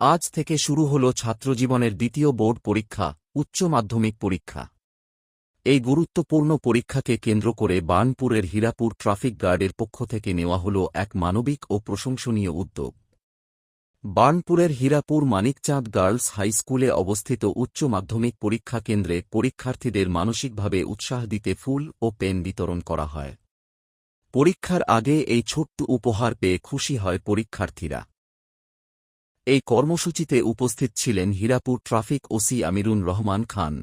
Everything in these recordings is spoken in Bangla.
আজ থেকে শুরু হল ছাত্রজীবনের দ্বিতীয় বোর্ড পরীক্ষা, উচ্চ মাধ্যমিক পরীক্ষা। এই গুরুত্বপূর্ণ পরীক্ষাকে কেন্দ্র করে বার্নপুরের হীরাপুর ট্রাফিক গার্ডের পক্ষ থেকে নেওয়া হল এক মানবিক ও প্রশংসনীয় উদ্যোগ। বার্নপুরের হীরাপুর মানিকচাঁদ গার্লস হাই স্কুলে অবস্থিত উচ্চ মাধ্যমিক পরীক্ষা কেন্দ্রে পরীক্ষার্থীদের মানসিকভাবে উৎসাহ দিতে ফুল ও পেন বিতরণ করা হয়। পরীক্ষার আগে এই ছোট্ট উপহার পেয়ে খুশি হয় পরীক্ষার্থীরা। এই কর্মসূচিতে উপস্থিত ছিলেন Hirapur traffic OC আমিরুন Rahman Khan,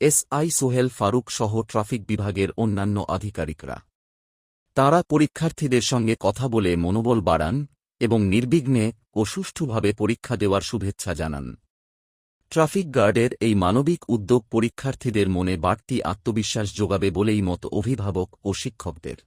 SI Sohel Faruk সহ ট্রাফিক বিভাগের অন্যান্য আধিকারিকরা। তাঁরা পরীক্ষার্থীদের সঙ্গে কথা বলে মনোবল বাড়ান এবং নির্বিঘ্নে ও সুষ্ঠুভাবে পরীক্ষা দেওয়ার শুভেচ্ছা জানান। ট্রাফিক গার্ডের এই মানবিক উদ্যোগ পরীক্ষার্থীদের মনে বাড়তি আত্মবিশ্বাস যোগাবে বলেই মত অভিভাবক ও শিক্ষকদের।